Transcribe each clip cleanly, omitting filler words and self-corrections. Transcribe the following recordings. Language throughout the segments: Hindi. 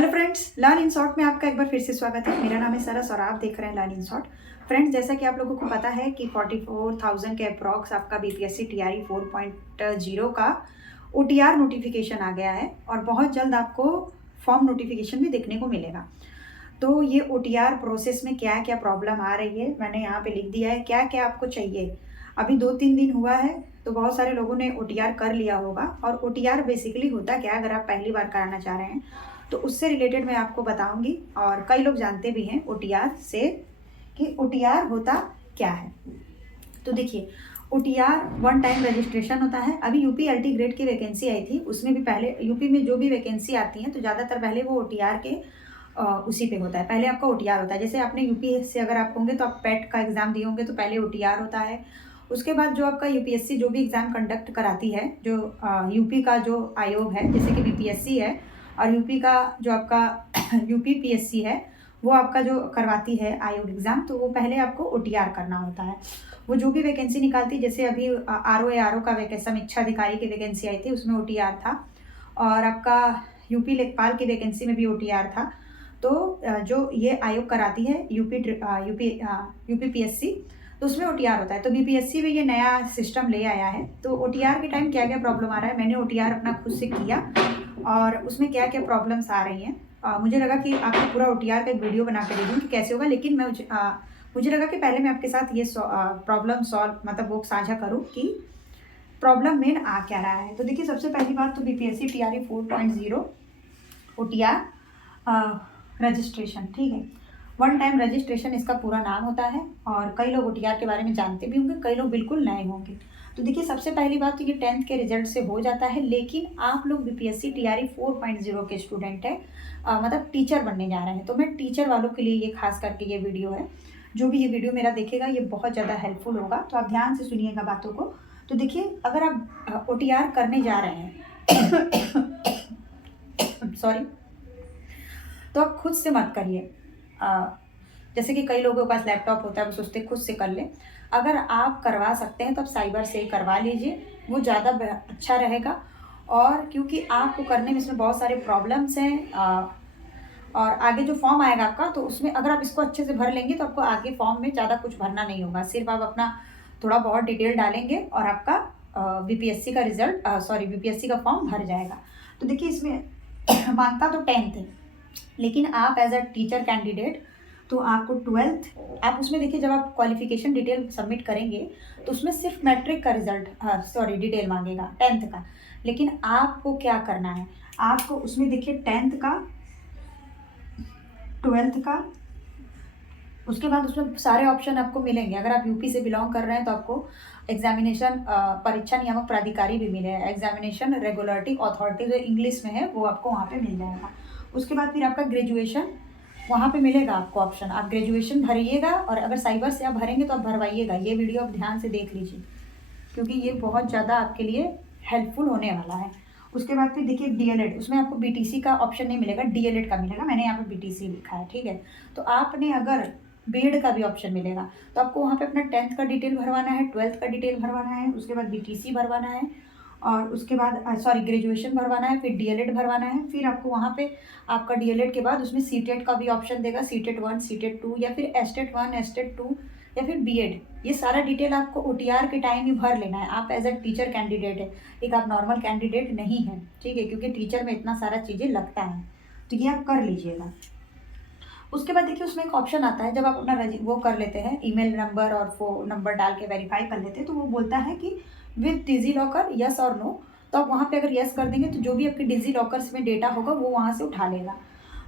Hello friends, learn in short में आपका एक बार फिर से स्वागत है। मेरा नाम है सरस और आप देख रहे हैं लर्न इन शॉर्ट। फ्रेंड्स, जैसा कि आप लोगों को पता है कि 44,000 के अप्रॉक्स आपका बीपीएससी टीआरई 4.0 का ओटीआर नोटिफिकेशन आ गया है और बहुत जल्द आपको फॉर्म नोटिफिकेशन भी देखने को मिलेगा। तो ये ओटीआर प्रोसेस में क्या क्या प्रॉब्लम आ रही है मैंने यहाँ पे लिख दिया है, क्या क्या आपको चाहिए। अभी 2-3 दिन हुआ है तो बहुत सारे लोगों ने ओटीआर कर लिया होगा। और ओटीआर बेसिकली होता क्या है, अगर आप पहली बार कराना चाह रहे हैं तो उससे रिलेटेड मैं आपको बताऊंगी। और कई लोग जानते भी हैं ओटीआर से कि ओटीआर होता क्या है। तो देखिए, ओटीआर वन टाइम रजिस्ट्रेशन होता है। अभी यूपी एलटी ग्रेड की वैकेंसी आई थी, उसमें भी पहले यूपी में जो भी वैकेंसी आती है तो ज़्यादातर पहले वो ओटीआर के उसी पे होता है। पहले आपका ओटीआर होता है। जैसे आपने यूपी से अगर आप होंगे तो आप पेट का एग्ज़ाम दिए होंगे तो पहले ओटीआर होता है। उसके बाद जो आपका यूपीएससी जो भी एग्ज़ाम कंडक्ट कराती है, जो यूपी का जो आयोग है, जैसे कि बीपीएससी है, और यूपी का जो आपका यूपी पीएससी है, वो आपका जो करवाती है आयोग एग्ज़ाम, तो वो पहले आपको ओटीआर करना होता है। वो जो भी वैकेंसी निकालती, जैसे अभी आरओ का वैकेंसी समीक्षा अधिकारी की वैकेंसी आई थी, उसमें ओटीआर था। और आपका यूपी लेखपाल की वैकेंसी में भी ओटीआर था। तो जो ये आयोग कराती है यूपी पीएससी, तो उसमें ओटीआर होता है। तो बीपीएससी में ये नया सिस्टम ले आया है। तो ओटीआर के टाइम क्या क्या प्रॉब्लम आ रहा है, मैंने ओटीआर अपना खुद से किया और उसमें क्या क्या प्रॉब्लम्स आ रही हैं। मुझे लगा कि आपको पूरा ओटीआर का एक वीडियो बना के दे दूँ कि कैसे होगा, लेकिन मुझे लगा कि पहले मैं आपके साथ ये प्रॉब्लम सॉल्व मतलब वो साझा करूँ कि प्रॉब्लम मेन आ क्या रहा है। तो देखिए, सबसे पहली बात तो बीपीएससी टीआरई 4.0 ओटीआर रजिस्ट्रेशन, ठीक है। वन टाइम रजिस्ट्रेशन इसका पूरा नाम होता है और कई लोग ओटीआर के बारे में जानते भी होंगे, कई लोग बिल्कुल नए होंगे। तो देखिए, सबसे पहली बात तो ये 10th के रिजल्ट से हो जाता है, लेकिन आप लोग बीपीएससी टीआरई 4.0 के स्टूडेंट हैं, मतलब टीचर बनने जा रहे हैं। तो मैं टीचर वालों के लिए ये खास करके ये वीडियो है। जो भी ये वीडियो मेरा देखेगा ये बहुत ज़्यादा हेल्पफुल होगा, तो आप ध्यान से सुनिएगा बातों को। तो देखिए, अगर आप ओटीआर करने जा रहे हैं सॉरी, तो आप खुद से मत करिए। जैसे कि कई लोगों के पास लैपटॉप होता है, वो सोचते खुद से कर लें। अगर आप करवा सकते हैं तो आप साइबर से करवा लीजिए, वो ज़्यादा अच्छा रहेगा। और क्योंकि आपको करने में इसमें बहुत सारे प्रॉब्लम्स हैं, और आगे जो फॉर्म आएगा आपका, तो उसमें अगर आप इसको अच्छे से भर लेंगे तो आपको आगे फॉर्म में ज़्यादा कुछ भरना नहीं होगा। सिर्फ आप अपना थोड़ा बहुत डिटेल डालेंगे और आपका बीपीएससी का रिजल्ट बीपीएससी का फॉर्म भर जाएगा। तो देखिए, इसमें मांगता तो 10th है, लेकिन आप एज अ टीचर कैंडिडेट तो आपको 12th, आप उसमें देखिए जब आप क्वालिफिकेशन डिटेल सबमिट करेंगे तो उसमें सिर्फ मैट्रिक का रिजल्ट डिटेल मांगेगा 10th का। लेकिन आपको क्या करना है, आपको उसमें देखिए 10th का, 12th का, उसके बाद उसमें सारे ऑप्शन आपको मिलेंगे। अगर आप यूपी से बिलोंग कर रहे हैं तो आपको एग्जामिनेशन परीक्षा नियामक प्राधिकारी भी मिलेगा, एग्जामिनेशन रेगुलेटरी अथॉरिटी जो इंग्लिश में है वो आपको वहाँ पे मिल जाएगा। उसके बाद फिर आपका ग्रेजुएशन वहाँ पे मिलेगा आपको ऑप्शन, आप ग्रेजुएशन भरिएगा। और अगर साइबर से आप भरेंगे तो आप भरवाइएगा। ये वीडियो आप ध्यान से देख लीजिए क्योंकि ये बहुत ज़्यादा आपके लिए हेल्पफुल होने वाला है। उसके बाद फिर देखिए डीएलएड, उसमें आपको बीटीसी का ऑप्शन नहीं मिलेगा, डीएलएड का मिलेगा। मैंने यहाँ पे बीटीसी लिखा है, ठीक है। तो आपने अगर बीएड का भी ऑप्शन मिलेगा तो आपको वहाँ पे अपना 10th का डिटेल भरवाना है, 12th का डिटेल भरवाना है, उसके बाद बीटीसी भरवाना है, और उसके बाद ग्रेजुएशन भरवाना है, फिर डीएलएड भरवाना है। फिर आपको वहाँ पे आपका डीएलएड के बाद उसमें सीटेट का भी ऑप्शन देगा, सीटेट 1, सीटेट 2, या फिर एस्टेट 1, एस्टेट 2, या फिर बीएड। ये सारा डिटेल आपको ओटीआर के टाइम ही भर लेना है। आप एज अ टीचर कैंडिडेट है, एक आप नॉर्मल कैंडिडेट नहीं है, ठीक है, क्योंकि टीचर में इतना सारा चीज़ें लगता है। तो ये आप कर लीजिएगा। उसके बाद देखिए, उसमें एक ऑप्शन आता है, जब आप अपना वो कर लेते हैं, ईमेल नंबर और फ़ोन नंबर डाल के वेरीफाई कर लेते हैं, तो वो बोलता है कि विद डिजी लॉकर यस और नो। तो आप वहाँ पे अगर यस कर देंगे तो जो भी आपके डिजी लॉकर्स में डेटा होगा वो वहाँ से उठा लेगा।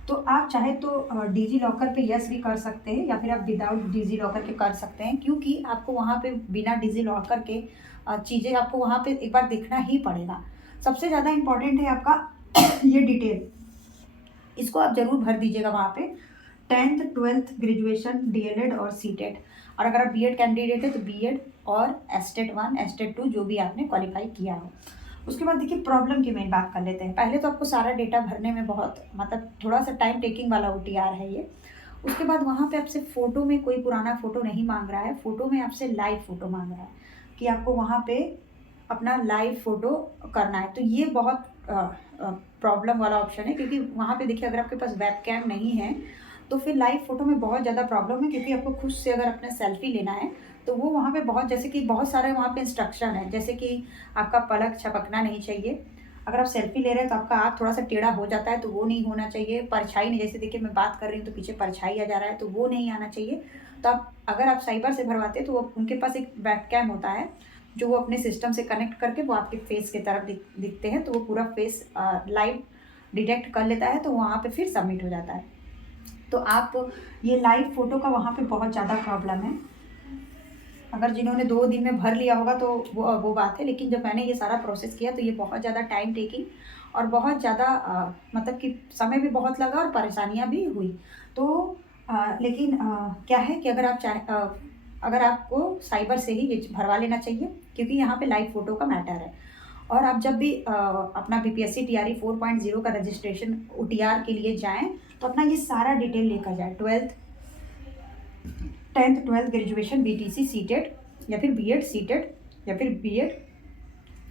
तो आप चाहे तो डिजी लॉकर पे यस भी कर सकते हैं, या फिर आप विदाउट डिजी लॉकर के कर सकते हैं, क्योंकि आपको वहाँ पे बिना डिजी लॉकर के चीज़ें आपको वहाँ पे एक बार देखना ही पड़ेगा। सबसे ज़्यादा इम्पॉर्टेंट है आपका ये डिटेल, इसको आप ज़रूर भर दीजिएगा वहाँ पे। 10th, 12th, ग्रेजुएशन, डीएलएड और सीटेट। और अगर आप बीएड कैंडिडेट है तो बीएड और एस्टेट 1, एस्टेट 2 जो भी आपने क्वालिफाई किया हो। उसके बाद देखिए, प्रॉब्लम की मेन बात कर लेते हैं। पहले तो आपको सारा डेटा भरने में बहुत मतलब थोड़ा सा टाइम टेकिंग वाला ओटीआर है ये। उसके बाद वहाँ पे आपसे फ़ोटो में कोई पुराना फ़ोटो नहीं मांग रहा है, फ़ोटो में आपसे लाइव फ़ोटो मांग रहा है कि आपको वहाँ पे अपना लाइव फ़ोटो करना है। तो ये बहुत प्रॉब्लम वाला ऑप्शन है, क्योंकि वहाँ पे देखिए अगर आपके पास वेब कैम नहीं है तो फिर लाइव फ़ोटो में बहुत ज़्यादा प्रॉब्लम है, क्योंकि आपको खुद से अगर अपना सेल्फ़ी लेना है तो वो वहाँ पे बहुत, जैसे कि बहुत सारे वहाँ पे इंस्ट्रक्शन है, जैसे कि आपका पलक झपकना नहीं चाहिए। अगर आप सेल्फ़ी ले रहे हैं तो आपका हाथ थोड़ा-सा टेढ़ा हो जाता है तो वो नहीं होना चाहिए। परछाई नहीं, जैसे देखिए मैं बात कर रही हूँ तो पीछे परछाई आ जा रहा है तो वो नहीं आना चाहिए। तो आप अगर आप साइबर से भरवाते हैं तो वो उनके पास एक वेबकैम होता है, जो वो अपने सिस्टम से कनेक्ट करके वो आपके फेस की तरफ दिखते हैं, तो वो पूरा फेस लाइव डिटेक्ट कर लेता है, तो वहाँ पे फिर सबमिट हो जाता है। तो आप ये लाइव फ़ोटो का वहाँ पे बहुत ज़्यादा प्रॉब्लम है। अगर जिन्होंने 2 दिन में भर लिया होगा तो वो बात है, लेकिन जब मैंने ये सारा प्रोसेस किया तो ये बहुत ज़्यादा टाइम टेकिंग और बहुत ज़्यादा मतलब कि समय भी बहुत लगा और परेशानियाँ भी हुई। तो लेकिन क्या है कि अगर आपको साइबर से ही ये भरवा लेना चाहिए, क्योंकि यहाँ पे लाइव फ़ोटो का मैटर है। और आप जब भी अपना बीपीएससी टीआरई 4.0 का रजिस्ट्रेशन ओटीआर के लिए जाएँ, तो अपना ये सारा डिटेल लेकर जाएँ, 10th 12th graduation, BTC, CTET या फिर बीएड, सीटेट या फिर बीएड,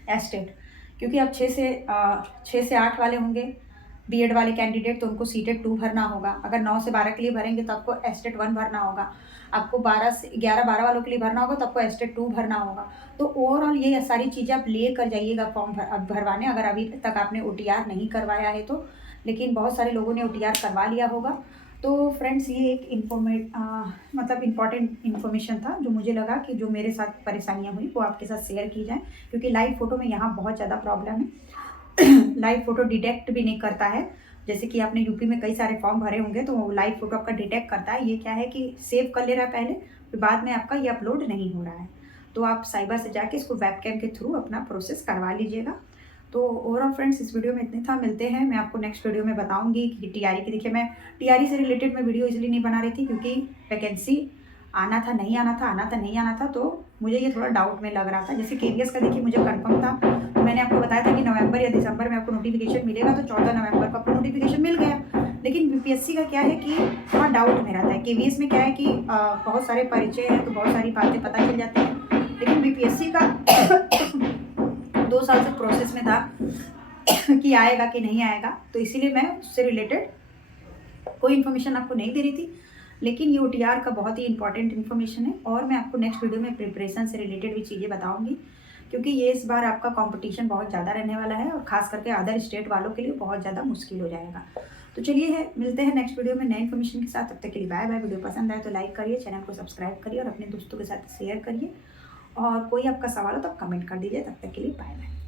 एस्टेट, क्योंकि अब 6 से 8 वाले होंगे बीएड वाले कैंडिडेट, तो उनको सीटेट 2 भरना होगा। अगर 9 से 12 के लिए भरेंगे तो आपको एस्टेट 1 भरना होगा। आपको 11-12 वालों के लिए भरना होगा तो आपको एस्टेट 2 भरना होगा। तो ओवरऑल ये सारी चीज़ें आप लेकर जाइएगा फॉर्म भरवाने, अगर अभी तक आपने ओटीआर नहीं करवाया है तो। लेकिन बहुत सारे लोगों ने ओटीआर करवा लिया होगा। तो फ्रेंड्स, ये एक मतलब इम्पॉर्टेंट इन्फॉर्मेशन था, जो मुझे लगा कि जो मेरे साथ परेशानियाँ हुई वो आपके साथ शेयर की जाए, क्योंकि लाइव फ़ोटो में यहाँ बहुत ज़्यादा प्रॉब्लम है। लाइव फ़ोटो डिटेक्ट भी नहीं करता है। जैसे कि आपने यूपी में कई सारे फॉर्म भरे होंगे तो लाइव फ़ोटो आपका डिटेक्ट करता है। ये क्या है कि सेव कर ले रहा है पहले, फिर बाद में आपका ये अपलोड नहीं हो रहा है। तो आप साइबर से जाके इसको वेबकैम के थ्रू अपना प्रोसेस करवा लीजिएगा। तो ओवरऑल फ्रेंड्स, इस वीडियो में इतने था। मिलते हैं, मैं आपको नेक्स्ट वीडियो में बताऊंगी कि टीआरई की, देखिए मैं टीआरई से रिलेटेड मैं वीडियो इसलिए नहीं बना रही थी क्योंकि वैकेंसी आना था नहीं आना था, आना था नहीं आना था, तो मुझे ये थोड़ा डाउट में लग रहा था। जैसे केवीएस का देखिए मुझे कंफर्म था, तो मैंने आपको बताया था कि नवंबर या दिसंबर में आपको नोटिफिकेशन मिलेगा, तो 14 नवंबर को आपको नोटिफिकेशन मिल गया। लेकिन बीपीएससी का क्या है कि थोड़ा डाउट में रहता है। केवीएस में क्या है कि बहुत सारे परिचय हैं तो बहुत सारी बातें पता चल जाती हैं, लेकिन बीपीएससी का 2 साल से प्रोसेस में था कि आएगा कि नहीं आएगा, तो इसीलिए मैं उससे रिलेटेड कोई इन्फॉर्मेशन आपको नहीं दे रही थी। लेकिन ये ओटीआर का बहुत ही इंपॉर्टेंट इन्फॉर्मेशन है, और मैं आपको नेक्स्ट वीडियो में प्रिपरेशन से रिलेटेड भी चीज़ें बताऊंगी, क्योंकि ये इस बार आपका कंपटीशन बहुत ज़्यादा रहने वाला है, और खास करके अदर स्टेट वालों के लिए बहुत ज़्यादा मुश्किल हो जाएगा। तो चलिए मिलते हैं नेक्स्ट वीडियो में नए इन्फॉर्मेशन के साथ। तब तक के लिए बाय बाय। वीडियो पसंद आए तो लाइक करिए, चैनल को सब्सक्राइब करिए और अपने दोस्तों के साथ शेयर करिए, और कोई आपका सवाल हो तो आप कमेंट कर दीजिए। तब तक के लिए बाय बाय।